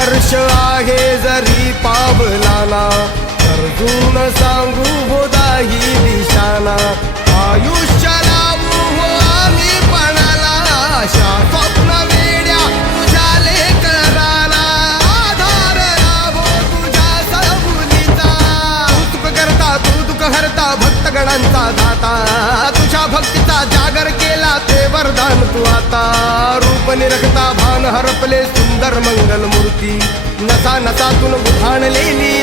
हर्ष आहे जरी पावलाना अर्जुन सांगू बोधाही दिशाना आयुष्य लावू हो आम्ही पणाला आशा स्वप्न वेड्या तुझ्या लेकराला आधार लाभो तुझ्या सळमुलीचा कौतुक करता तू दुःख हरता भक्तगणांचा दाता. तुझ्या भक्तीचा जागर केला ते वरदान तू आता. रूप निरखता भान हरपले सुंदर मंगल मूर्ती नसा नसातून उभाणलेली